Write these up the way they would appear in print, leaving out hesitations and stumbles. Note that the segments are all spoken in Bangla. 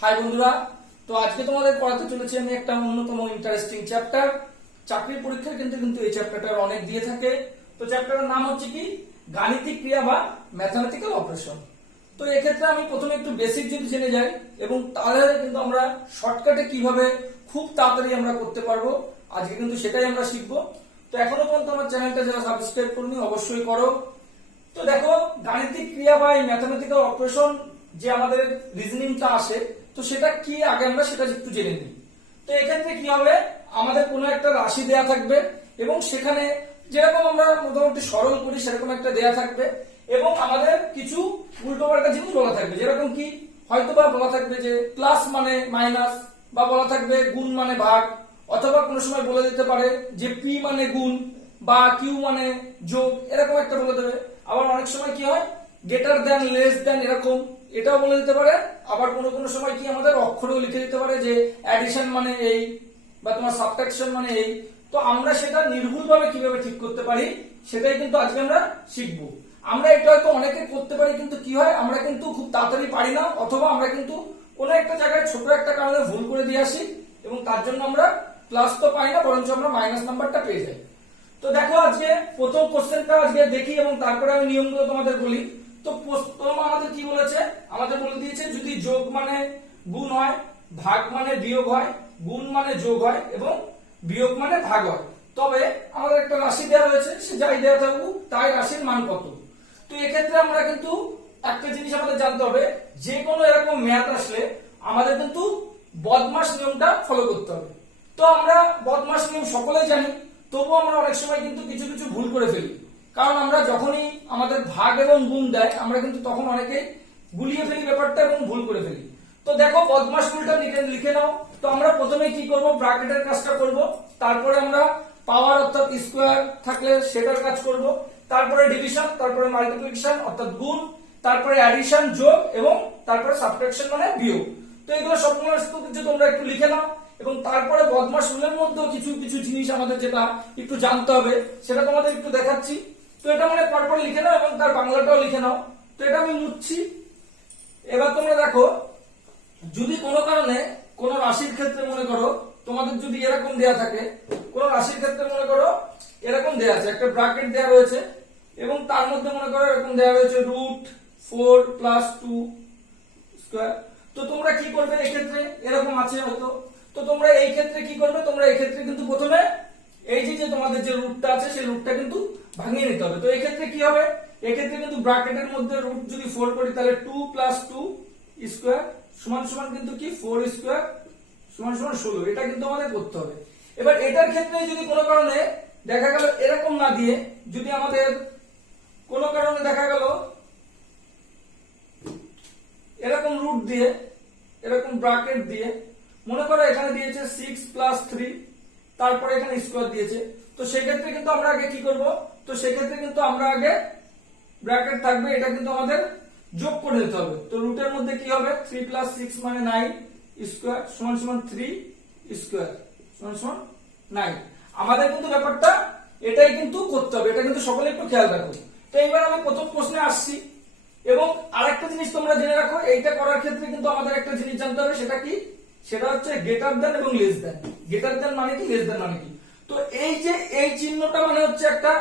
হাই বন্ধুরা, তো আজকে তোমাদের পড়াতে চলেছি আমি একটা অন্যতম ইন্টারেস্টিং চ্যাপ্টার। চাকরির পরীক্ষায় কিন্তু এই চ্যাপ্টারটার অনেক দিয়ে থাকে। তো চ্যাপ্টারের নাম হচ্ছে কি গাণিতিক ক্রিয়া বা ম্যাথমেটিক্যাল অপারেশন। তো এক্ষেত্রে আমি প্রথমে একটু বেসিক যদি জেনে যাই এবং তাহলে কিন্তু আমরা শর্টকাটে কিভাবে খুব তাড়াতাড়ি আমরা করতে পারবো, আজকে কিন্তু সেটাই আমরা শিখবো। তো এখনো পর্যন্ত আমার চ্যানেলটা যারা সাবস্ক্রাইব করনি অবশ্যই করো। তো দেখো, গাণিতিক ক্রিয়া বা ম্যাথমেটিক্যাল অপারেশন যে আমাদের রিজনিংটা আসে, তো সেটা কি আগে আমরা সেটা একটু জেনে নিই। তো এক্ষেত্রে কি হবে, আমাদের কোনো একটা রাশি দেয়া থাকবে এবং সেখানে যেরকম আমরা মোটামুটি সরল করি সেরকম একটা দেয়া থাকবে এবং আমাদের কিছু উল্টোপাল্টা জিনিস বলা থাকবে, যেরকম কি হয়তো বা বলা থাকবে যে প্লাস মানে মাইনাস, বা বলা থাকবে গুণ মানে ভাগ, অথবা কোনো সময় বলে দিতে পারে যে পি মানে গুণ বা কিউ মানে যোগ, এরকম একটা বলে দেবে। আবার অনেক সময় কি হয় গ্রেটার দ্যান লেস দ্যান এরকম, এটাও বলে দিতে পারে। আবার কোনো কোনো সময় কি আমাদের অক্ষরেও লিখে দিতে পারে যে অ্যাডিশন মানে এই বা তোমার সাবট্রাকশন মানে এই। তো আমরা সেটা নির্ভুলভাবে কিভাবে ঠিক করতে পারি সেটাই কিন্তু আজকে আমরা শিখবো। আমরা এটা হয়তো অনেকে করতে পারি, কিন্তু কি হয় আমরা কিন্তু খুব তাড়াতাড়ি পারি না, অথবা আমরা কিন্তু কোনো একটা জায়গায় ছোট একটা কারণে ভুল করে দিয়ে আসি এবং তার জন্য আমরা প্লাস তো পাই না, বরঞ্চ আমরা মাইনাস নাম্বারটা পেয়ে যাই। তো দেখো, আজকে প্রথম কোশ্চেনটা আজকে দেখি এবং তারপরে আমি নিয়মগুলো তোমাদের বলি। তো প্রথম আমাদের কি বলেছে, আমাদের বলে দিয়েছে যদি যোগ মানে গুণ হয়, ভাগ মানে বিয়োগ হয়, গুণ মানে যোগ হয় এবং বিয়োগ মানে ভাগ হয়, তবে আমাদের একটা রাশি দেওয়া রয়েছে, সে যাই দেওয়া থাকুক তাই রাশির মান কত। তো এক্ষেত্রে আমরা কিন্তু একটা জিনিস আমাদের জানতে হবে, যে কোনো এরকম ম্যাথ আসলে আমাদের কিন্তু বদমাস নিয়মটা ফলো করতে হবে। তো আমরা বদমাস নিয়ম সকলেই জানি, তবুও আমরা অনেক সময় কিন্তু কিছু কিছু ভুল করে ফেলি। কারণ আমরা যখনই আমাদের ভাগ এবং গুণ দেয় আমরা কিন্তু তখন অনেকে গুলিয়ে ফেলি ব্যাপারটা এবং ভুল করে ফেলি। তো দেখো, বদমাস ভুলটা লিখে নাও। তো আমরা প্রথমে কি করব, ব্র্যাকেটের কাজটা করব, তারপরে আমরা পাওয়ার অর্থাৎ স্কোয়ার থাকলে সেটার কাজ করব, তারপরে ডিভিশন, তারপরে মাল্টিপ্লিকেশন অর্থাৎ গুণ, তারপরে অ্যাডিশন যোগ এবং তারপরে সাবট্রাকশন মানে বিয়োগ। তো এগুলো সমস্ত কিছু তোমরা একটু লিখে নাও এবং তারপরে বদমাস রুলের মধ্যেও কিছু কিছু জিনিস আমাদের যেটা একটু জানতে হবে সেটা তোমাদের একটু দেখাচ্ছি। তো এটা মানে পরপর লিখে নাও এবং তার বাংলাটাও লিখে নাও। তো এটা আমি মুছছি। এবার তোমরা দেখো, যদি কোনো কারণে কোন রাশির ক্ষেত্রে মনে করো তোমাদের যদি এরকম দেয়া থাকে, কোন রাশির ক্ষেত্রে মনে করো এরকম দেয়া আছে, একটা ব্র্যাকেট দেয়া রয়েছে এবং তার মধ্যে মনে করো এরকম দেয়া রয়েছে √4 + 2 স্কয়ার। তো তোমরা কি করবে, এই ক্ষেত্রে এরকম আছে হয়তো, তো তোমরা এই ক্ষেত্রে কি করবে, তোমরা এই ক্ষেত্রে কিন্তু প্রথমে এই যে তোমাদের যে রুটটা আছে সেই রুটটা কিন্তু ভাঙিয়ে নিতে হবে। তো এই ক্ষেত্রে কি হবে, এই ক্ষেত্রে কিন্তু ব্র্যাকেটের মধ্যে রুট যদি 4 করি তাহলে 2 + 2 স্কয়ার সমান সমান কিন্তু কি 4 স্কয়ার সমান সমান 16, এটা কিন্তু আমাদের করতে হবে। এবার এটার ক্ষেত্রে যদি কোনো কারণে দেখা গেল এরকম না দিয়ে, যদি আমাদের কোনো কারণে দেখা গেল এরকম রুট দিয়ে, এরকম ব্র্যাকেট দিয়ে, মনে করো এখানে দিয়েছে 6 + 3, তারপরে এখানে স্কয়ার দিয়েছে, তো সেক্ষেত্রে কিন্তু আমরা আগে কি করব, তো সেক্ষেত্রে কিন্তু আমরা আগে ব্র্যাকেট থাকবে, এটা কিন্তু আমাদের যোগ করে দিতে হবে। তো রুটের মধ্যে কি হবে, 3 + 6 মানে 9 স্কয়ার সমান সমান 3 স্কয়ার সমান সমান 9। আমাদের কিন্তু ব্যাপারটা এটাই কিন্তু করতে হবে, এটা কিন্তু সকলে একটু খেয়াল রাখো। তো এবার আমি প্রথম প্রশ্নে আসছি এবং আরেকটা জিনিস তোমরা জেনে রাখো, এইটা করার ক্ষেত্রে কিন্তু আমাদের একটা জিনিস জানতে হবে, সেটা কি, সেটা হচ্ছে গ্রেটার দ্যান এবং লেস দ্যান। গ্রেটার দ্যান মানে কি, লেস দ্যান মানে কি। তো এই যে এই চিহ্নটা মানে হচ্ছে একটা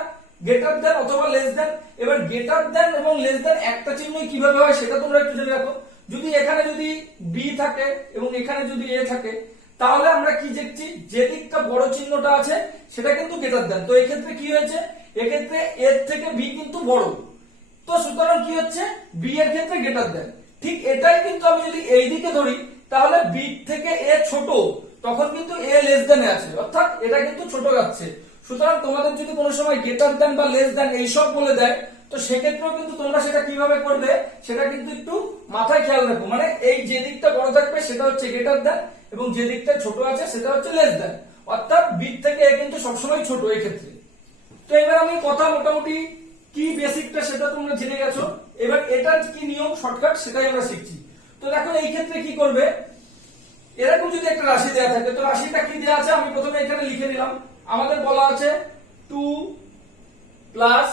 গ্রেটার দ্যান অথবা লেস দ্যান। এবার গ্রেটার দ্যান এবং লেস দ্যান একটা চিহ্নই কিভাবে হয় সেটা তোমরা একটু জেনে রাখো। যদি এখানে যদি বি থাকে এবং এখানে যদি এ থাকে, তাহলে আমরা কি দেখছি, যে দিকটা বড় চিহ্নটা আছে সেটা কিন্তু গ্রেটার দ্যান। তো এই ক্ষেত্রে কি হয়েছে, এক্ষেত্রে এর থেকে বি কিন্তু বড়, তো সুতরাং কি হচ্ছে, বি এর ক্ষেত্রে গ্রেটার দ্যান। ঠিক এটাই কিন্তু আমি যদি এই দিকে ধরি তাহলে বি থেকে এ ছোট, তখন কিন্তু এ লেস দ্যানে আছে, অর্থাৎ এটা কিন্তু ছোট যাচ্ছে। সুতরাং তোমাদের যদি কোনো সময় গ্রেটার দ্যান বা লেস দ্যান এইসব বলে দেয়, তো সেক্ষেত্রেও কিন্তু তোমরা সেটা কিভাবে করবে সেটা কিন্তু একটু মাথায় খেয়াল রাখো। মানে এই যে দিকটা বড় থাকবে সেটা হচ্ছে গ্রেটার দ্যান এবং যে দিকটা ছোট আছে সেটা হচ্ছে লেস দ্যান, অর্থাৎ বি থেকে এ কিন্তু সবসময় ছোট এই ক্ষেত্রে। তো এবার আমি কথা মোটামুটি কি বেসিকটা সেটা তোমরা জেনে গেছো, এবার এটার কি নিয়ম শর্টকাট সেটাই আমরা শিখছি। তো দেখো এই ক্ষেত্রে কি করবে, এরকম যদি একটা রাশি দেওয়া থাকে, তো রাশিটা কি দেওয়া আছে আমি প্রথমে এখানে লিখে নিলাম। আমাদের বলা আছে 2 +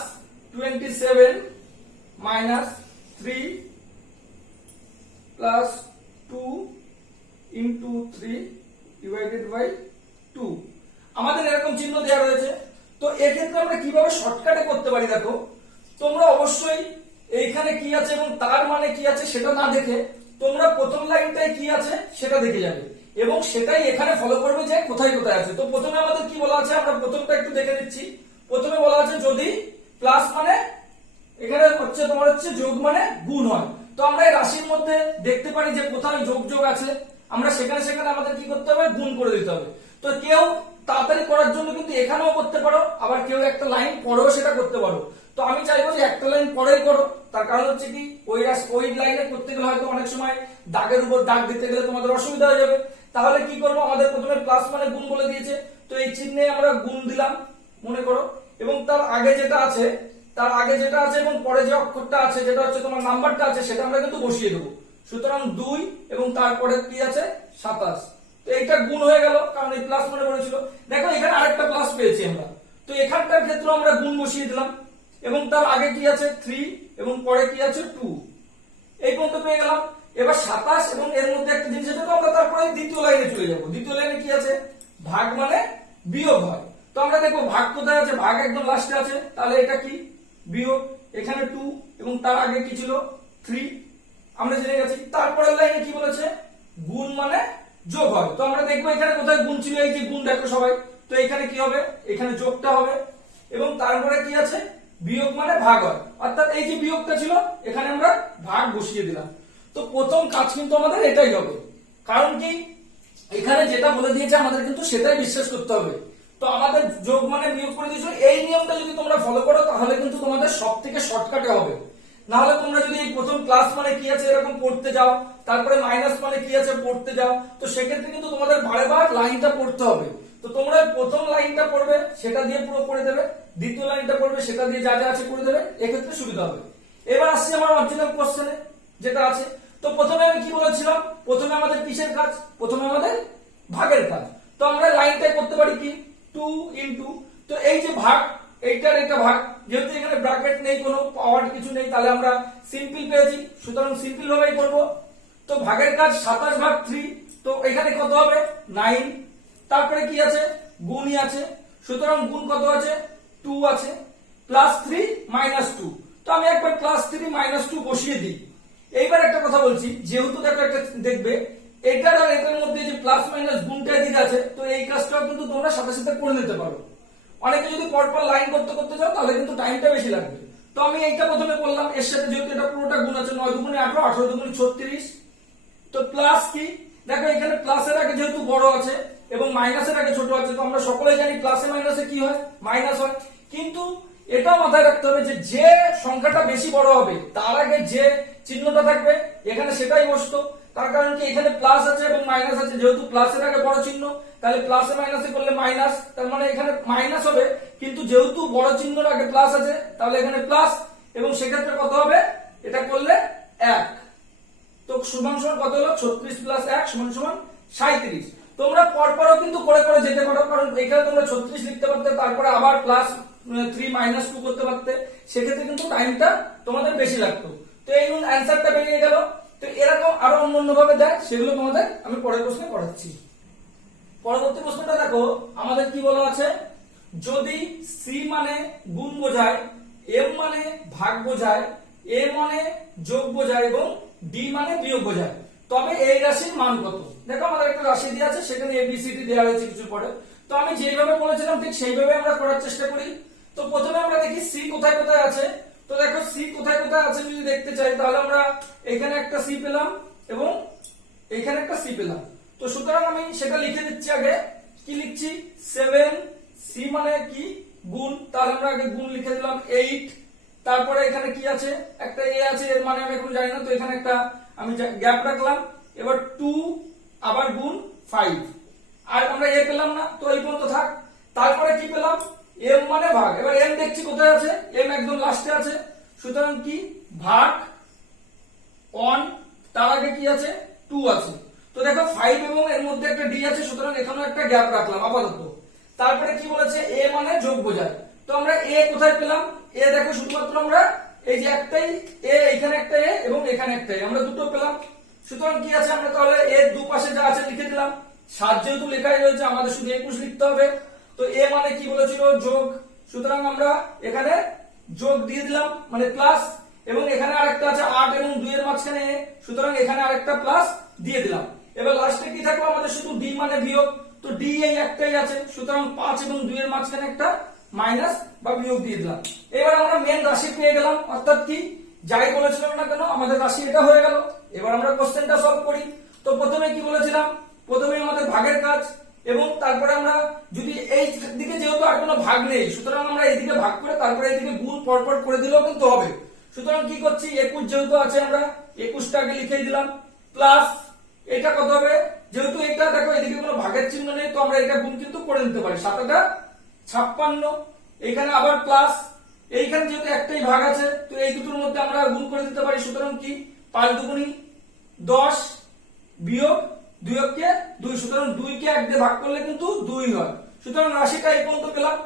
27 - 3 + 2 ইন্টু 3 ডিভাইডেড বাই 2। আমাদের এরকম চিহ্ন দেওয়া রয়েছে। তো এক্ষেত্রে আমরা কিভাবে শর্টকাটে করতে পারি দেখো, তোমরা অবশ্যই এইখানে কি আছে এবং তার মানে কি আছে সেটা না দেখে তোমরা প্রথম লাইনটায় কি আছে সেটা দেখে যাবে এবং সেটাই এখানে ফলো করবে যে কোথায় কোথায় আছে। তো প্রথমে আমাদের কি বলা আছে, আমরা প্রথমটা একটু দেখে নিচ্ছি। প্রথমে বলা আছে যদি প্লাস মানে এখানে হচ্ছে তোমার হচ্ছে যোগ মানে গুণ হয়। তো আমরা এই রাশির মধ্যে দেখতে পারি যে কোথায় যোগ যোগ আছে, আমরা সেখানে সেখানে আমাদের কি করতে হবে, গুণ করে দিতে হবে। তো কেউ তাড়াতাড়ি করার জন্য কিন্তু এখানেও করতে পারো, আবার কেউ একটা লাইন পরেও সেটা করতে পারো। তো আমি চাইবো যে একটা লাইন পরেই করো, তার কারণ হচ্ছে কি ওই লাইনে করতে গেলে হয়তো অনেক সময় দাগের উপর দাগ দিতে গেলে তোমাদের অসুবিধা হয়ে যাবে। তাহলে কি করবো, আমাদের প্রথমে প্লাস মানে গুণ বলে দিয়েছে, তো এই চিহ্নে আমরা গুণ দিলাম মনে করো, এবং তার আগে যেটা আছে এবং পরে যে অক্ষরটা আছে যেটা হচ্ছে তোমার নাম্বারটা আছে সেটা আমরা কিন্তু বসিয়ে দেবো। সুতরাং 2 এবং তারপরে কি আছে 27। তো এইটা গুণ হয়ে গেল কারণ এই প্লাস মানে বলেছিল। দেখো এখানে আরেকটা প্লাস পেয়েছি আমরা, তো এখানটার ক্ষেত্রে আমরা গুণ বসিয়ে দিলাম এবং তার আগে কি আছে 3 এবং পরে কি আছে 2, এই পর্যন্ত পেয়ে গেলাম। এবার 27 এবং এর মধ্যে একটা জিনিস আছে, তো আমরা তারপরে দ্বিতীয় লাইনে চলে যাব। দ্বিতীয় লাইনে কি আছে, ভাগ মানে বিয়োগ হয়। তো আমরা দেখবো ভাগ কোথায় আছে, ভাগ একদম লাস্টে আছে, তাহলে এটা কি বিয়োগ, এখানে 2 এবং তার আগে কি ছিল 3, আমরা জেনে গেছি। তারপরের লাইনে কি বলেছে, গুণ মানে যোগ হয়। তো আমরা দেখবো এখানে কোথায় গুণ ছিল, এই যে গুণ দেখো সবাই, তো এখানে কি হবে, এখানে যোগটা হবে এবং তারপরে কি আছে বিয়োগ মানে ভাগ হয়, অর্থাৎ এই যে বিয়োগটা ছিল এখানে আমরা ভাগ বসিয়ে দিলাম। তো প্রথম কাজ কিন্তু আমাদের এটাই হবে, কারণ কি এখানে যেটা বলে দিয়েছে আমাদের কিন্তু সেটাই বিশ্বাস করতে হবে। তো আমাদের যোগ মানে বিয়োগ করে দিয়েছিল, এই নিয়মটা যদি তোমরা ফলো করো তাহলে কিন্তু তোমাদের সব থেকে শর্টকাটে হবে। না হলে তোমরা যদি এই প্রথম প্লাস মানে কি আছে এরকম পড়তে যাও, তারপরে মাইনাস মানে কি আছে পড়তে যাও, তো সেক্ষেত্রে কিন্তু তোমাদের বারবার লাইনটা পড়তে হবে। তো তোমরা প্রথম লাইনটা পড়বে সেটা দিয়ে পুরো করে দেবে, দ্বিতীয় লাইনটা পড়বে সেটা দিয়ে যা যা আছে করে দেবে, এক্ষেত্রে সুবিধা হবে। এবার আসছি আমার অরিজিনাল কোশ্চেনে যেটা আছে। তো প্রথমে আমি কি বলেছিলাম, প্রথমে আমাদের কিসের কাজ, প্রথমে আমাদের ভাগের কাজ। তো আমরা লাইনটাই করতে পারি কি 2 ইনটু, তো এই যে ভাগ এইটার এটা ভাগ, যেহেতু এখানে ব্র্যাকেট নেই কোনো পাওয়ার কিছু নেই তাহলে আমরা সিম্পল পেয়েছি, সুতরাং সিম্পল ভাবেই করব। তো ভাগের কাজ 27 ভাগ 3, তো এখানে কত হবে 9, তারপরে কি আছে গুণই আছে, সুতরাং গুণ কত আছে 2 আছে, প্লাস 3 মাইনাস 2, তো আমি একবার প্লাস 3 মাইনাস 2 বসিয়ে দিই। এইবার একটা কথা বলছি, যেহেতু দেখো একটা দেখবে এটার আর এটার মধ্যে যে প্লাস মাইনাস গুণটা এদিকে আছে, তো এই কাজটাও কিন্তু তোমরা সাথে সাথে করে নিতে পারো। অনেকে যদি পরপর লাইন করতে করতে যাও তাহলে কিন্তু টাইমটা বেশি লাগবে। তো আমি এইটা প্রথমে করলাম, এর সাথে যেহেতু এটা পুরোটা গুণ আছে 9 দুগুণে 18, 18 দুগুণে 36, তো প্লাস কি দেখো এখানে প্লাসের আগে যেহেতু বড় আছে এবং মাইনাসের আগে ছোট আছে, তো আমরা সকলেই জানি প্লাসে মাইনাসে কি হয়, মাইনাস হয়। কিন্তু এটাও মাথায় রাখতে হবে যে যে সংখ্যাটা বেশি বড় হবে তার আগে যে চিহ্নটা থাকবে এখানে সেটাই বসতো। তার কারণ কি এখানে প্লাস আছে এবং মাইনাস আছে, যেহেতু প্লাসের আগে বড় চিহ্ন তাহলে প্লাসে মাইনাসে করলে মাইনাস, তার মানে এখানে মাইনাস হবে, কিন্তু যেহেতু বড় চিহ্নের আগে প্লাস আছে তাহলে এখানে প্লাস, এবং সেক্ষেত্রে কত হবে এটা করলে 1। তো সমান সমান কত হলো 36 প্লাস 1 সমান সমান 37। তোমরা পরপরও কিন্তু করে করে যেতে পারো, কারণ এখানে তোমরা 36 লিখতে পারতে, তারপরে আবার প্লাস 3 মাইনাস 2 করতে পারতে, সেক্ষেত্রে কিন্তু টাইমটা তোমাদের বেশি লাগতো। তো এই অ্যান্সারটা বেরিয়ে গেল। তো এরকম আরো অন্য ভাবে দেয়, সেগুলো তোমাদের আমি পরের প্রশ্নে পড়াচ্ছি। পরবর্তী প্রশ্নটা দেখো আমাদের কি বলা আছে, যদি সি মানে গুণ বোঝায়, এম মানে ভাগ বোঝায়, এ মানে যোগ বোঝায় এবং ডি মানে বিয়োগ বোঝায়, তবে এই রাশির মান কত। দেখো আমাদের একটা রাশি দেওয়া আছে, সেখানে এবিসিডি দেওয়া হয়েছে কিছু পরে, তো আমি যেভাবে বলেছিলাম ঠিক সেইভাবে আমরা করার চেষ্টা করি। তো প্রথমে আমরা দেখি সি কোথায় কোথায় আছে। তো দেখো সি কোথায় কোথায় আছে যদি দেখতে চাই তাহলে আমরা এখানে একটা সি পেলাম এবং এখানে একটা সি পেলাম। তো সুতরাং আমি সেটা লিখে দিচ্ছি, আগে কি লিখছি 7, সি মানে কি গুণ, তাহলে আমরা আগে গুণ লিখে দিলাম 8, তারপরে এখানে কি আছে একটা এ আছে, এর মানে আমি এখন জানি না, তো এখানে একটা আমি গ্যাপ রাখলাম, এবার 2 আবার গুণ 5, আর আমরা এ পেলাম না, তো এই পর্যন্ত থাক। তারপরে কি পেলাম এম মানে ভাগ, এবার এম দেখছি কোথায় আছে, এম একদম লাস্টে আছে, সুতরাং কি ভাগ 1, তার আগে কি আছে 2 আছে। তো দেখো 5 এবং এর মধ্যে একটা ডি আছে, সুতরাং এখানেও একটা গ্যাপ রাখলাম আপাতত। তারপরে কি বলেছে এ মানে যোগ বোঝায়, তো আমরা এ কোথায় পেলাম, এ দেখো শুধুমাত্র আমরা এই যে একটাই এ, এখানে একটা এ এবং এখানে একটা এ, আমরা দুটো পেলাম। সুতরাং কি আছে আমরা তাহলে এর দুপাশে পাশে যা আছে লিখে দিলাম। 7 যেহেতু লেখাই রয়েছে আমাদের শুধু 21 লিখতে হবে। তো এ মানে কি বলেছিল, যোগ, সুতরাং আমরা এখানে যোগ দিয়ে দিলাম মানে প্লাস, এবং এখানে আরেকটা আছে 8 এবং 2 এর মাঝখানে, সুতরাং এখানে আরেকটা প্লাস দিয়ে দিলাম। এবার লাস্টে কি থাকলো আমাদের, শুধু ডি মানে বিয়োগ, তো ডি এই একটাই আছে, সুতরাং 5 এবং 2 এর মাঝখানে একটা মাইনাস বা বিয়োগ দিয়ে দিলাম। এবার আমরা মেন রাশি পেয়ে গেলাম, অর্থাৎ কি যাই বলেছিলাম না কেন আমাদের রাশি এটা হয়ে গেল। এবার আমরা কোশ্চেনটা সলভ করি। তো প্রথমে কি বলেছিলাম, প্রথমে আমাদের ভাগের কাজ, এবং তারপরে আমরা যদি এই দিকে যেহেতু আর কোনো ভাগ নেই, সুতরাং আমরা এইদিকে ভাগ করে তারপরে এইদিকে গুণ পরপর করে দিলেও কিন্তু হবে। সুতরাং কি করছি, 21 যেহেতু আছে আমরা 21টাকে লিখে দিলাম, প্লাস এটা কত হবে, যেহেতু এটা দেখো এদিকে কোনো ভাগের চিহ্ন নেই, তো আমরা এটা গুণ কিন্তু করে নিতে পারি, 7টা 56, এখানে আবার প্লাস, এইখানে যেহেতু একটাই ভাগ আছে তো এই দুটোর মধ্যে আমরা গুণ করে দিতে পারি, সুতরাং কি 5 দুগুণী 10 বিয়োগ 2 কে 2, সুতরাং 2 কে 1 দিয়ে ভাগ করলে কিন্তু 2 হয়। সুতরাং রাশিটা এই পর্যন্ত পেলাম।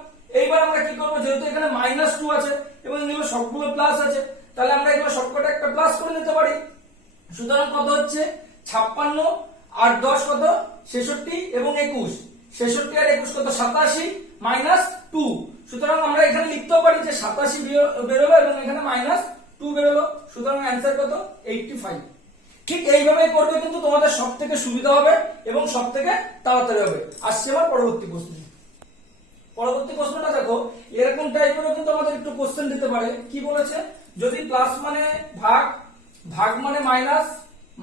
এইবার আমরা কি করব, যেহেতু এখানে -2 আছে এবং এগুলো সবগুলো প্লাস আছে, তাহলে আমরা এগুলো সবকটা একটা প্লাস করে নিতে পারি। সুতরাং কত হচ্ছে 56 আর 10 কত 66 এবং 21, 66 আর 21 কত 87 -2, সুতরাং আমরা এখানে লিখতেও পারি যে 87 বেরোলো এবং এখানে -2 বেরোলো, সুতরাং অ্যান্সার কত 85। ঠিক এইভাবেই করবে, কিন্তু তোমাদের সবথেকে সুবিধা হবে এবং সবথেকে তাড়াতাড়ি হবে। আসছে আমার পরবর্তী প্রশ্ন। পরবর্তী প্রশ্নটা দেখো, এরকম টাইপেরও কিন্তু আমাদের একটু কোশ্চেন দিতে পারে। কি বলেছে, যদি প্লাস মানে ভাগ, ভাগ মানে মাইনাস,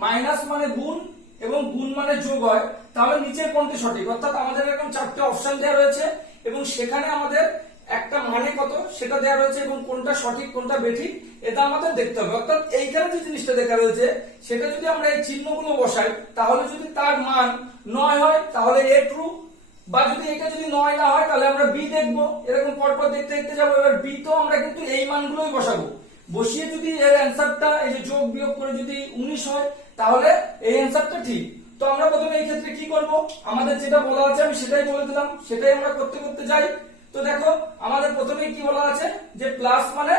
মাইনাস মানে গুণ এবং গুণ মানে যোগ হয়, তাহলে নিচের কোনটি সঠিক। অর্থাৎ আমাদের এরকম 4টে অপশন দেওয়া রয়েছে এবং সেখানে আমাদের একটা মানে কত সেটা দেওয়া রয়েছে এবং কোনটা সঠিক কোনটা বেঠিক এটা আমাদের দেখতে হবে। অর্থাৎ এইখানে যে জিনিসটা দেখা রয়েছে সেটা যদি আমরা এই চিহ্নগুলো বসাই, তাহলে যদি তার মান 9 হয় তাহলে এ ট্রু, বা যদি এটা যদি 9 না হয় তাহলে আমরা বি দেখবো। এরকম পরপর দেখতে দেখতে যাবো। এবার বি তো আমরা কিন্তু এই মানগুলোই বসাবো, বসিয়ে যদি এর অ্যান্সারটা এই যে যোগ বিয়োগ করে যদি 19 হয় তাহলে এই অ্যান্সারটা ঠিক। তো আমরা প্রথমে এই ক্ষেত্রে কি করব, আমাদের যেটা বলা আছে আমি সেটাই বলে দিলাম, সেটাই আমরা করতে করতে যাই। তো দেখো আমাদের প্রথমে কি বলা আছে, যে প্লাস মানে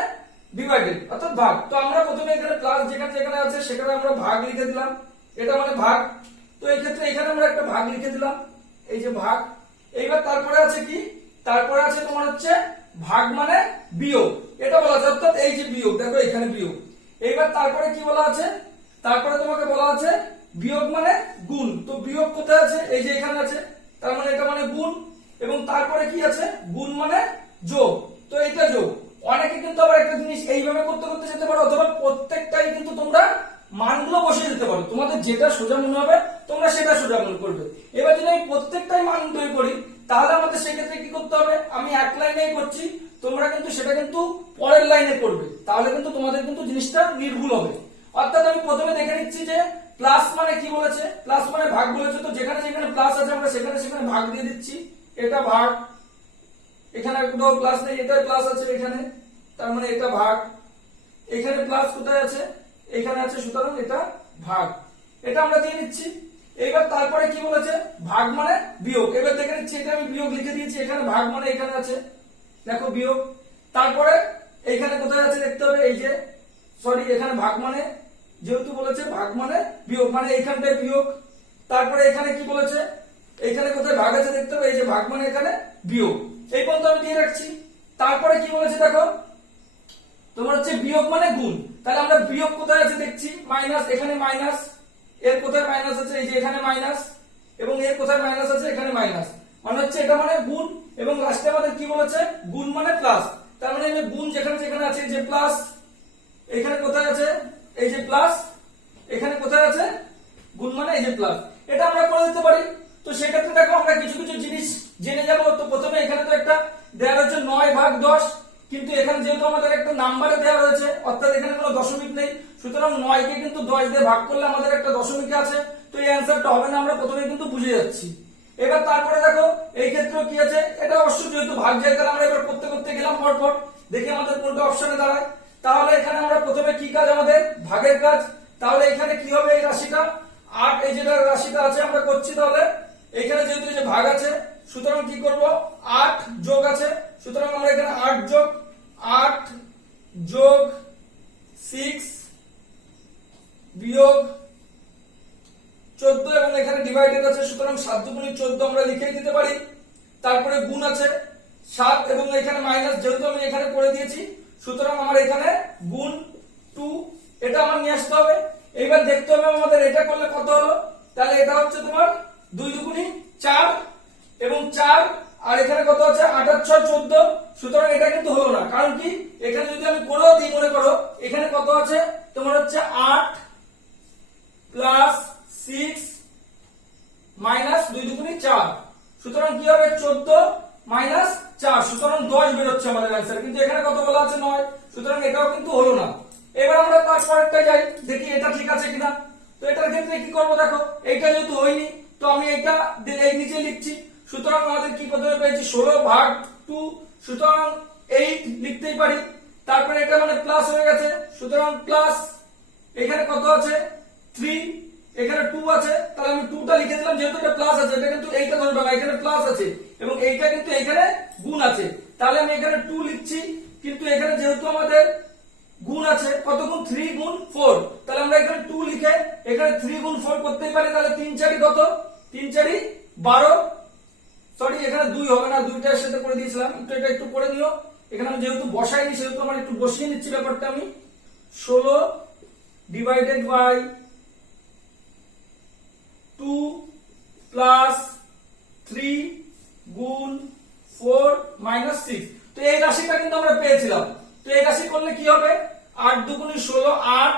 ডিভাইডেড অর্থাৎ ভাগ। তো আমরা প্রথমে এখানে প্লাস যেখানে যেখানে আছে সেখানে আমরা ভাগ লিখে দিলাম, এটা মানে ভাগ। তো এই ক্ষেত্রে এখানে আমরা একটা ভাগ লিখে দিলাম, এই যে ভাগ। এইবার তারপরে আছে কি, তারপরে আছে তোমার হচ্ছে ভাগ মানে বিয়োগ, এটা বলা আছে, অর্থাৎ এই যে বিয়োগ, দেখো এখানে বিয়োগ। এইবার তারপরে কি বলা আছে, তারপরে তোমাকে বলা আছে বিয়োগ মানে গুণ। তো বিয়োগ কোথায় আছে, এই যে এখানে আছে, তার মানে এটা মানে গুণ। এবং তারপরে কি আছে, গুণ মানে যোগ, তো এটা যোগ। অনেকে কিন্তু আবার একটা জিনিস এইভাবে করতে করতে যেতে পারো, অথবা প্রত্যেকটাই কিন্তু তোমরা মানগুলো বসিয়ে দিতে পারো, তোমাদের যেটা সোজা মনে হবে তোমরা সেটা সোজা মনে করবে। এবার যদি আমি প্রত্যেকটাই মান তৈরি করি তাহলে আমাদের সেই ক্ষেত্রে কি করতে হবে, আমি এক লাইনেই করছি, তোমরা কিন্তু সেটা কিন্তু পরের লাইনে করবে, তাহলে কিন্তু তোমাদের কিন্তু জিনিসটা নির্ভুল হবে। অর্থাৎ আমি প্রথমে দেখে নিচ্ছি যে প্লাস মানে কি বলেছে, প্লাস মানে ভাগ বলেছে, তো যেখানে যেখানে প্লাস আছে আমরা সেখানে সেখানে ভাগ দিয়ে দিচ্ছি, এটা ভাগ, এখানে কোথাও প্লাস নেই, এটাই প্লাস আছে এখানে, তার মানে এটা ভাগ। এখানে প্লাস কোথায় আছে, এখানে আছে, সুতরাং এটা ভাগ, এটা আমরা দিয়ে নিচ্ছি। এবার তারপরে কি বলেছে, ভাগ মানে বিয়োগ। এবার দেখে নিচ্ছি, এটা আমি বিয়োগ লিখে দিয়েছি, এখানে ভাগ মানে এখানে আছে, দেখো বিয়োগ। তারপরে এইখানে কোথায় আছে দেখতে হবে, এই যে সরি এখানে ভাগ মানে, যেহেতু বলেছে ভাগ মানে বিয়োগ, মানে এইখানটায় বিয়োগ। তারপরে এখানে কি বলেছে, এখানে কোথায় ভাগ আছে দেখতে হবে, এই যে ভাগ মানে এখানে বিয়োগ, এই পর্যন্ত আমি দিয়ে রাখছি। তারপরে কি বলেছে দেখো, তোমার হচ্ছে বিয়োগ মানে গুণ, তাহলে আমরা বিয়োগ কোথায় আছে দেখছি, মাইনাস, এখানে মাইনাস, এর কোথায় মাইনাস আছে, এই যে এখানে মাইনাস, এবং এর কোথায় মাইনাস আছে, এখানে মাইনাস, মানে হচ্ছে এটা মানে গুণ। এবং লাস্টে আমাদের কি বলেছে, গুণ মানে প্লাস, তার মানে এই যে গুণ যেখানে যেখানে আছে, যে প্লাস, এখানে কোথায় আছে, এই যে প্লাস, এখানে কোথায় আছে গুণ মানে এই যে প্লাস, এটা আমরা করে দিতে পারি। তো সেক্ষেত্রে দেখো আমরা কিছু কিছু জিনিস জেনে যাবো। তো প্রথমে এখানে তো একটা দেওয়া রয়েছে 9/10, কিন্তু এখানে যেহেতু আমাদের একটা নাম্বারে দেওয়া রয়েছে, অর্থাৎ এখানে কোনো দশমিক নেই, সুতরাং 9 কে কিন্তু 10 দিয়ে ভাগ করলে আমাদের একটা দশমিক আছে, তো এই অ্যান্সারটা হবে না, আমরা প্রথমে কিন্তু বুঝে যাচ্ছি। এবার তারপরে দেখো এই ক্ষেত্রে কি আছে, এটা অবশ্যই যেহেতু ভাগ যায়, তাহলে আমরা এবার করতে করতে গেলাম পরপর, দেখি আমাদের কোনটা অপশনে দাঁড়ায়। তাহলে এখানে আমরা প্রথমে কি কাজ, আমাদের ভাগের কাজ। তাহলে এখানে কি হবে, এই রাশিটা 8, এই যেটা রাশিটা আছে আমরা করছি, তাহলে এখানে যেহেতু এই যে ভাগ আছে, সুতরাং কি করব, 8 যোগ আছে, সুতরাং আমরা এখানে 8 যোগ 6 বিয়োগ 14 এবং এখানে ডিভাইডেড আছে, সুতরাং 7 দুগুণে 14 আমরা লিখে দিতে পারি। তারপরে গুণ আছে 7 এবং এখানে মাইনাস, যেহেতু আমি এখানে করে দিয়েছি সুতরাং আমার এখানে গুণ 2, এটা আমার নিয়ে আসতে হবে। এইবার দেখতে হবে আমাদের এটা করলে কত হলো, তাহলে এটা হচ্ছে তোমার 2 দুগুণে 4 এবং 4 আর এখানে কত আছে 8 আর 6 14, সুতরাং এটা কিন্তু হলো না। কারণ কি, এখানে যদি আমি করেও দিই, মনে করো এখানে কত আছে তোমার হচ্ছে 8 প্লাস 6 মাইনাস 2 দুগুণে 4, সুতরাং কি হবে 14 মাইনাস 4, সুতরাং 10 বের হচ্ছে আমাদের অ্যান্সার। কিন্তু এখানে কত বলা আছে 9, সুতরাং এটাও কিন্তু হলো না। এবার আমরা তারপরেরটা যাই, দেখি এটা ঠিক আছে কিনা। তো এটার ক্ষেত্রে কি করব, দেখো এইটা যেহেতু হয়নি তো আমি এইটা এই নিচে লিখছি, সুতরাং আমাদের কি প্রথমে পেয়েছি 16 ভাগ 2, সুতরাং 8 লিখতেই পারি। তারপরে এটা মানে প্লাস হয়ে গেছে, সুতরাং প্লাস এখানে কত আছে 3, এখানে 2 আছে, তাহলে আমি 2টা লিখে দিলাম, যেহেতু এটা প্লাস আছে এটা কিন্তু এইটা ধরবে না, এখানে প্লাস আছে এবং এইটা কিন্তু এখানে গুণ আছে, তাহলে আমি এখানে 2 লিখছি। কিন্তু এখানে যেহেতু আমাদের গুণ আছে, কত গুণ 3 গুণ 4, তাহলে আমরা এখানে 2 লিখে এখানে 3 গুণ 4 করতেই পারি, তাহলে 3 4 কত 3 4 12, সরি এখানে 2 হবে না, 2টার সাথে করে দিয়েছিলাম, এটা একটু করে নিও। এখানে আমি যেহেতু বসাইনি সেহেতু আমার একটু বসিয়ে নিচ্ছি ব্যাপারটা আমি। 16 ডিভাইডেড বাই 2 প্লাস 3 গুণ 4 মাইনাস 6, তো এই রাশিটা কিন্তু আমরা পেয়েছিলাম। তো এই রাশি করলে কি হবে 8 দুগুণে 16, 8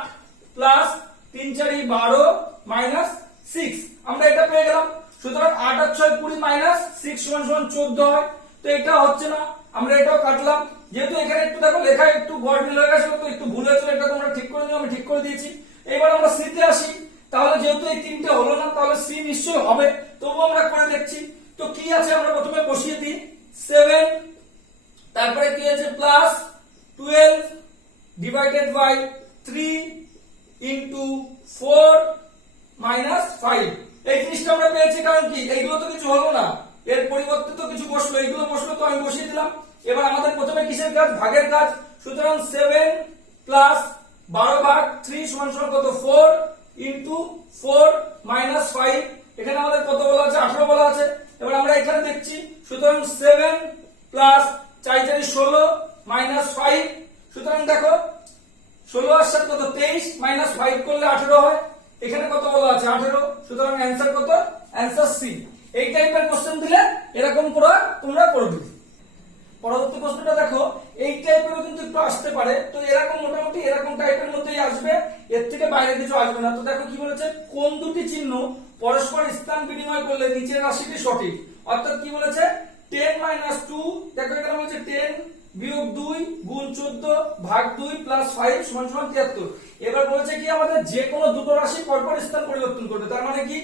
প্লাস 3 4 12 মাইনাস 6, আমরা এটা পেয়ে গেলাম। সুতরাং 8 আর 6 20 মাইনাস 6 সমান সমান 14 হয়। তো এটা হচ্ছে না, আমরা এটাও কাটলাম। যেহেতু এখানে একটু দেখো লেখা একটু গড়মিল হয়ে গেছিল, তো একটু ভুল হয়েছিল, এটা তোমরা ঠিক করে নিও, আমি ঠিক করে দিয়েছি। এবার আমরা সি তে আসি, তাহলে যেহেতু এই তিনটে হলো না তাহলে সি নিশ্চয়ই হবে, তবুও আমরা করে দেখছি। তো কি আছে আমরা প্রথমে বসিয়ে দিই 7, তারপরে কি আছে plus 12 divided by 3 into 4 minus 5, এই জিনিসটা আমরা পেয়েছি। কারণ কি এইগুলো তো কিছু হলো না, এর পরিবর্তে তো কিছু বসলো, এইগুলো বসলো তো আমি বসিয়ে দিলাম। এবার আমাদের প্রথমে কিসের কাজ, ভাগের কাজ, সুতরাং 7 প্লাস 12 ভাগ 3 সমান সমান কত 4 ইনটু 4 মাইনাস 5, এখানে আমাদের কত বলা আছে 18 বলা আছে। এবার আমরা এখানে দেখছি, সুতরাং 7 প্লাস 4 4 16 মাইনাস 5, সুতরাং দেখো 16 আর 7 কত 23 মাইনাস 5 করলে 18 হয়, এখানে কত বলা আছে 18, সুতরাং অ্যান্সার কত, অ্যান্সার সি। এই টাইপের কোশ্চেন দিলে এরকম করে তোমরা করবে। পরবর্তী প্রশ্নটা দেখো, এই টাইপেরও কিন্তু একটু আসতে পারে, তো এরকম মোটামুটি এরকম টাইপের মধ্যেই আসবে, এর থেকে বাইরে কিছু আসবে না। তো দেখো কি বলেছে, কোন দুটি চিহ্ন পরস্পর স্থান বিনিময় করলে নিচের রাশিটি সঠিক, অর্থাৎ কি বলেছে 10 মাইনাস 2, দেখো এখানে বলেছে 10 বিয়োগ 2 গুণ 14 ভাগ 2 প্লাস 5 সমান সমান 73। এবার বলেছে কি আমাদের যে কোনো দুটো রাশি পরপর স্থান পরিবর্তন করবে, তার মানে কি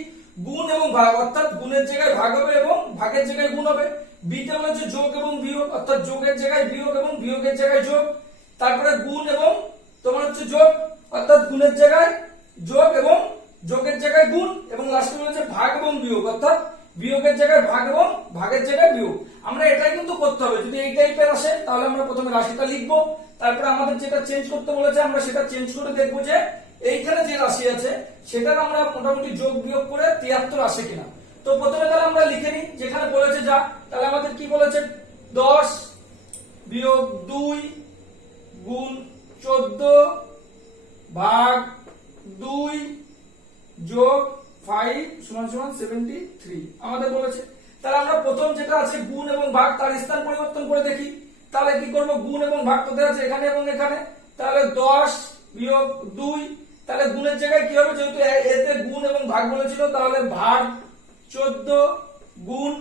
গুণ এবং ভাগ, অর্থাৎ গুণের জায়গায় ভাগ হবে এবং ভাগের জায়গায় গুণ হবে। বিটা হচ্ছে যোগ এবং বিয়োগ, অর্থাৎ যোগের জায়গায় বিয়োগ এবং বিয়োগের জায়গায় যোগ, তারপরে গুণ এবং তোমার হচ্ছে যোগ, অর্থাৎ গুণের জায়গায় যোগ এবং যোগের জায়গায় গুণ, এবং লাস্টে বলেছে ভাগ এবং বিয়োগ, অর্থাৎ বিয়োগের জায়গায় ভাগ এবং ভাগের জায়গায় বিয়োগ। আমরা এটাই কিন্তু করতে হবে, যদি এই টাইপের আসে তাহলে আমরা প্রথমে রাশিটা লিখবো, তারপরে আমাদের যেটা চেঞ্জ করতে বলেছে আমরা সেটা চেঞ্জ করে দেখবো যে এইখানে যে রাশি আছে সেটার আমরা মোটামুটি যোগ বিয়োগ করে 73 আসে কিনা। তো প্রথমে তাহলে আমরা লিখে নিই, যেখানে বলেছে যা, তাহলে আমাদের কি বলেছে 10 বিয়োগ 2 গুণ 14 ভাগ 2 যোগ 5 সমান সমান 73 আমাদের বলেছে। তাহলে আমরা প্রথম যেটা আছে গুণ এবং ভাগ তার স্থান পরিবর্তন করে দেখি। তাহলে কি করব, গুণ এবং ভাগ কোথায় আছে এখানে এবং এখানে, তাহলে 10 বিয়োগ 2, তাহলে গুণের জায়গায় কি হবে, যেহেতু এতে গুণ এবং ভাগ বলেছিল তাহলে ভাগ 14 গুণ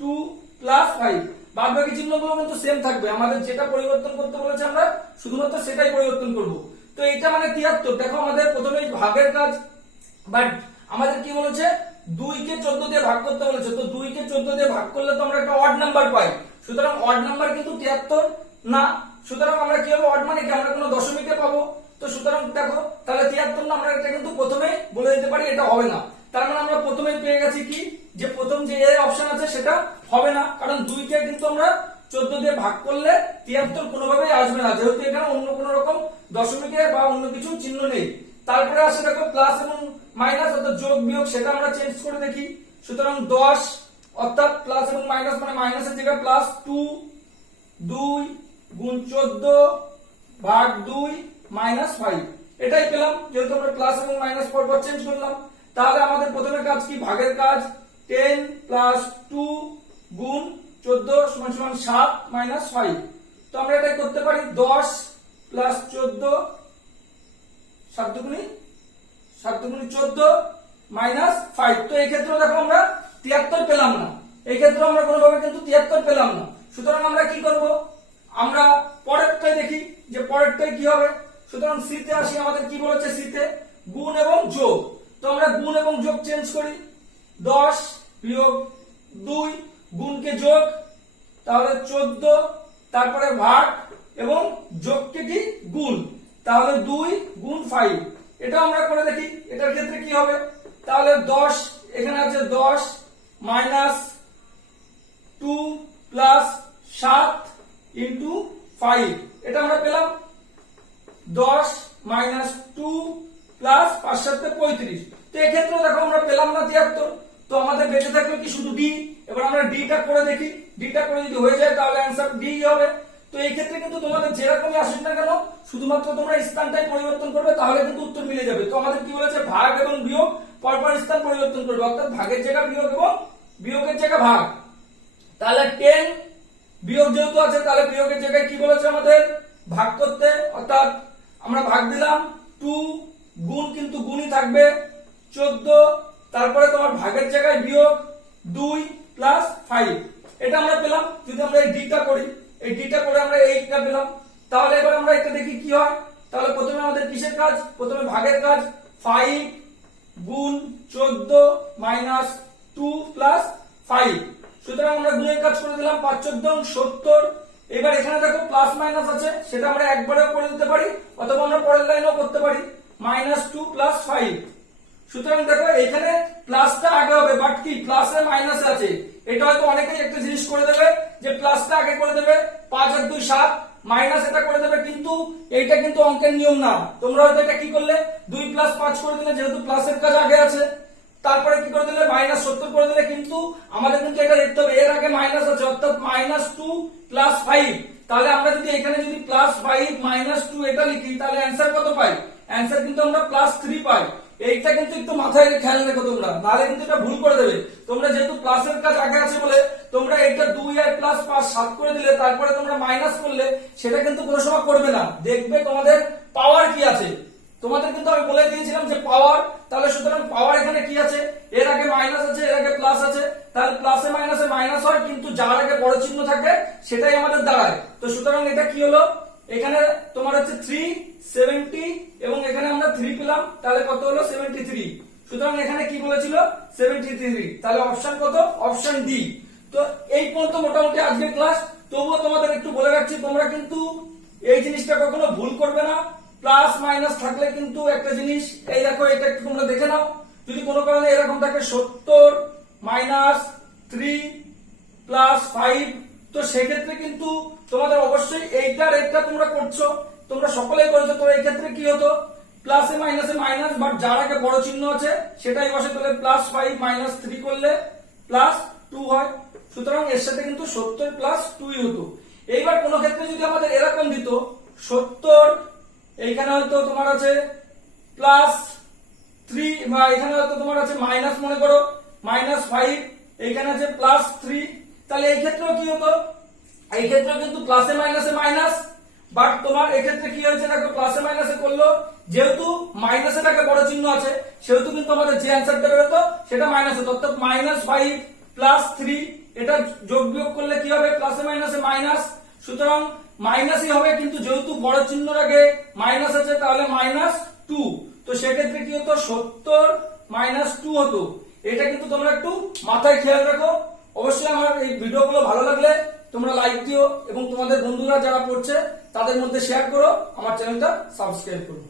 2 প্লাস 5, বাদ বাকি চিহ্নগুলো কিন্তু সেম থাকবে, আমাদের যেটা পরিবর্তন করতে বলেছে আমরা শুধুমাত্র সেটাই পরিবর্তন করব। তো এটা মানে 73, দেখো আমাদের প্রথমে ভাগের কাজ, বাট আমাদের কি বলেছে 2 কে 14 দিয়ে ভাগ করতে বলেছে, তো 2 কে 14 দিয়ে ভাগ করলে তো আমরা একটা অড নাম্বার পাই, সুতরাং অড নাম্বার কিন্তু 73 না, সুতরাং আমরা কি হবে অড মানে কি আমরা কোনো দশমিকে পাবো, তো সুতরাং দেখো তাহলে 73 না, আমরা এটা কিন্তু প্রথমেই বলে দিতে পারি এটা হবে না। তার মানে আমরা প্রথমেই পেয়ে গেছি কি যে প্রথম যে এ অপশন আছে সেটা হবে না, কারণ 2 কে কিন্তু আমরা 14 দিয়ে ভাগ করলে 73 কোনোভাবেই আসবে না, যেহেতু এখানে অন্য কোনো রকম দশমিকে বা অন্য কিছু চিহ্ন নেই। তারপরে আসে দেখো প্লাস এবং মাইনাস অর্থাৎ যোগ বিয়োগ সেটা আমরা চেঞ্জ করে দেখি। সুতরাং 10 অর্থাৎ প্লাস এবং মাইনাস মানে মাইনাসের জায়গায় প্লাস 2 2 গুণ 14 ভাগ 2 মাইনাস 5 এটাই পেলাম। যেহেতু আমরা প্লাস এবং মাইনাস পরপর চেঞ্জ করলাম, তাহলে আমাদের প্রথমে কাজ কি, ভাগের কাজ। 10 প্লাস 2 গুণ 14 সমান সমান 7 মাইনাস 5। তো আমরা এটাই করতে পারি 10 প্লাস 14 7 দুগুণী 14 মাইনাস 5। তো এই ক্ষেত্রে দেখো আমরা 73 পেলাম না, এই ক্ষেত্রে আমরা কোনোভাবে কিন্তু 73 পেলাম না। সুতরাং আমরা কি করব, আমরা পরেরটাই দেখি যে পরেরটাই কি হবে। সুতরাং সি তে আসি, আমাদের কি বলেছে সি তে গুণ এবং যোগ। তো আমরা গুণ এবং যোগ চেঞ্জ করি। 10 বিয়োগ 2 গুণকে যোগ, তাহলে 14, তারপরে ভাগ এবং যোগকে কি গুণ, তাহলে 2 গুণ 5। এটা আমরা করে দেখি এটার ক্ষেত্রে কি হবে। তাহলে 10 এখানে আছে 10 মাইনাস 2 প্লাস 7 ইন্টু 5 এটা আমরা পেলাম 10 মাইনাস 2 প্লাস 5 7 35। তো এক্ষেত্রে দেখো আমরা পেলাম না 73, তো আমাদের বেঁচে থাকলো কি শুধু ডি। এবার আমরা ডিটা করে দেখি, ডিটা করে যদি হয়ে যায় তাহলে অ্যান্সার ডি হবে। তো এই ক্ষেত্রে কিন্তু তোমাদের যেরকমই আসুক না কেন শুধুমাত্র তোমরা স্থানটাই পরিবর্তন করবে, তাহলে কিন্তু উত্তর মিলে যাবে। তো আমাদের কি বলেছে, ভাগ এবং বিয়োগ পরপর স্থান পরিবর্তন করবে, অর্থাৎ ভাগের জায়গা বিয়োগ এবং বিয়োগের জায়গা ভাগ। তাহলে 10 বিয়োগ যেহেতু আছে তাহলে বিয়োগের জায়গায় কি বলেছে আমাদের ভাগ করতে, অর্থাৎ আমরা ভাগ দিলাম 2 গুণ কিন্তু গুণই থাকবে 14, তারপরে তোমার ভাগের জায়গায় বিয়োগ 2 প্লাস 5 এটা আমরা পেলাম। যদি আমরা এই ডিটা করি, এই ডিটা করে আমরা এইটা পেলাম। তাহলে এবার আমরা এটা দেখি কি হয়। তাহলে প্রথমে আমাদের কিসের কাজ, প্রথমে ভাগের কাজ। 5 গুণ 14 মাইনাস 2 প্লাস 5। সুতরাং আমরা গুণের কাজ করে দিলাম, 5 14 70। এবার এখানে দেখো প্লাস মাইনাস আছে, সেটা আমরা একবারেও করে দিতে পারি অথবা আমরা পরের লাইনেও করতে পারি, মাইনাস 2 প্লাস 5। সুতরাং দেখো এখানে প্লাসটা আগে হবে, বাট কি প্লাসে মাইনাস আছে। এটা হয়তো অনেকেই একটা জিনিস করে দেবে যে প্লাসটা আগে করে দেবে, 5 আর 2 7, মাইনাস এটা করে দেবে, কিন্তু এইটা কিন্তু অঙ্কের নিয়ম না। তোমরা হয়তো এটা কি করলে 2 প্লাস 5 করে দিলে, যেহেতু প্লাসের কাজ আগে আছে, তারপরে কি করে দিলে মাইনাস 70 করে দিলে, কিন্তু আমাদের কিন্তু এটা দেখতে হবে এর আগে মাইনাস আছে, অর্থাৎ মাইনাস 2 প্লাস 5। তাহলে আমরা যদি এখানে যদি প্লাস 5 মাইনাস 2 এটা লিখি তাহলে অ্যান্সার কত পাই, অ্যান্সার কিন্তু আমরা প্লাস 3 পাই। এইটা কিন্তু একটু মাথায় খেয়াল রেখো তোমরা, নাহলে কিন্তু এটা ভুল করে দেবে। তোমরা যেহেতু প্লাসের কাজ আগে আছে বলে তোমরা এটা 2 আর প্লাস 5 7 করে দিলে, তারপরে তোমরা মাইনাস করলে, সেটা কিন্তু কোনো সময় করবে না। দেখবে তোমাদের পাওয়ার কি আছে, তোমাদের কিন্তু আমি বলে দিয়েছিলাম যে পাওয়ার। তাহলে সুতরাং পাওয়ার এখানে কি আছে, এর আগে মাইনাস আছে এর আগে প্লাস আছে, তাহলে প্লাসে মাইনাসে মাইনাস হয়, কিন্তু যার আগে বড় চিহ্ন থাকে সেটাই আমাদের দাঁড়ায়। তো সুতরাং এটা কি হলো, এখানে তোমার হচ্ছে 370 এবং এখানে আমরা 3 পেলাম, তাহলে কত হলো 73। সুতরাং এখানে কি বলেছিল 73, তাহলে অপশন কত, অপশন ডি। তো এই পর্যন্ত মোটামুটি আজকের ক্লাস। তবুও তোমাদের একটু বলে রাখছি, তোমরা কিন্তু এই জিনিসটা কখনো ভুল করবে না। প্লাস মাইনাস থাকলে কিন্তু একটা জিনিস, এই দেখো এটা একটু তোমরা দেখে নাও, যদি কোনো কারণে এরকম থাকে 70 মাইনাস 3 প্লাস 5, তো সেক্ষেত্রে কিন্তু তোমাদের অবশ্যই এইটার এটা তোমরা করছো, তোমরা সকলেই করেছো। তো এই ক্ষেত্রে কি হতো, প্লাসে মাইনাসে মাইনাস, বাট যার আগে বড় চিহ্ন আছে সেটাই বসে, তাহলে প্লাস 5 মাইনাস 3 করলে প্লাস 2 হয়। সুতরাং এর সাথে কিন্তু 70 প্লাস 2 হতো। এইবার কোন ক্ষেত্রে যদি আমাদের এরকম দিত 70, এইখানে হয়তো তোমার আছে প্লাস 3, বা এখানে হয়তো তোমার আছে মাইনাস, মনে করো মাইনাস 5, এইখানে আছে প্লাস 3, তাহলে এই ক্ষেত্রেও কি হতো, এই ক্ষেত্রে কিন্তু প্লাসে মাইনাসে মাইনাস, বাট তোমার এক্ষেত্রে কি হয়েছে দেখো, প্লাসে মাইনাসে করলো, যেহেতু মাইনাসে টাকে বড় চিহ্ন আছে সেহেতু কিন্তু আমাদের যে অ্যান্সারটা বেরোতো সেটা মাইনাস হতো, অর্থাৎ মাইনাস 5 প্লাস 3, এটা যোগ বিয়োগ করলে কি হবে, প্লাসে মাইনাসে মাইনাস। সুতরাং মাইনাসই হবে, কিন্তু যেহেতু বড় চিহ্নের আগে মাইনাস আছে তাহলে মাইনাস 2। তো সেক্ষেত্রে কি হতো, 70 মাইনাস 2 হতো। এটা কিন্তু তোমরা একটু মাথায় খেয়াল রাখো। অবশ্যই আমার এই ভিডিওগুলো ভালো লাগলে তোমরা লাইক দিও এবং তোমাদের বন্ধুরা যারা পড়ছে তাদের মধ্যে শেয়ার করো, আমার চ্যানেলটা সাবস্ক্রাইব করো।